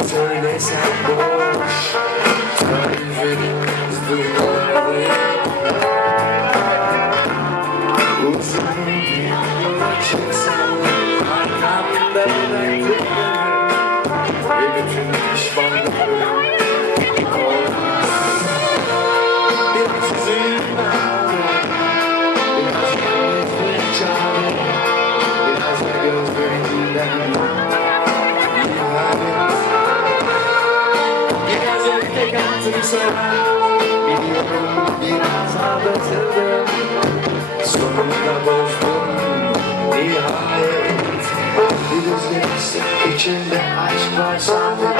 ne söylesem boş. Tarif edilmez duygulardayım Uzun bir yola çıksam Arkamda bıraktıklarım Ve Kattım sana Biliyorum biraz aldatıldım Sonunda bozdum nihayet Bir üzerimiz içinde aşk var sandım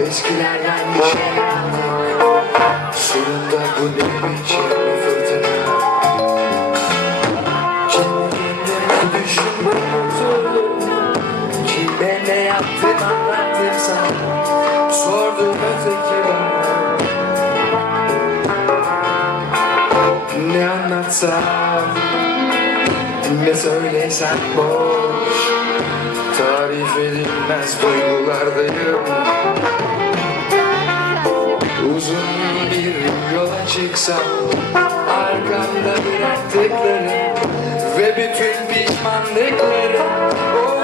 Eskilerden şey aldık Sonunda bu ne biçim? Bir fırtına Kendi kendime düşünmeye oturdum Kime ne yaptım anlattım sana. Sordum öteki anlatsam Ne söylesem boş Tarif edilmez duygulardayım Uzun bir yola çıksam Arkamda bıraktıklarım Ve bütün pişmanlıklarım oh.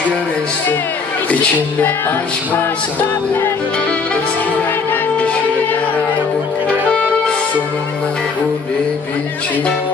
Rüzgar esti içinde aşk var sandım Eskilerden bir şeyler aldım. Sonunda bu ne biçim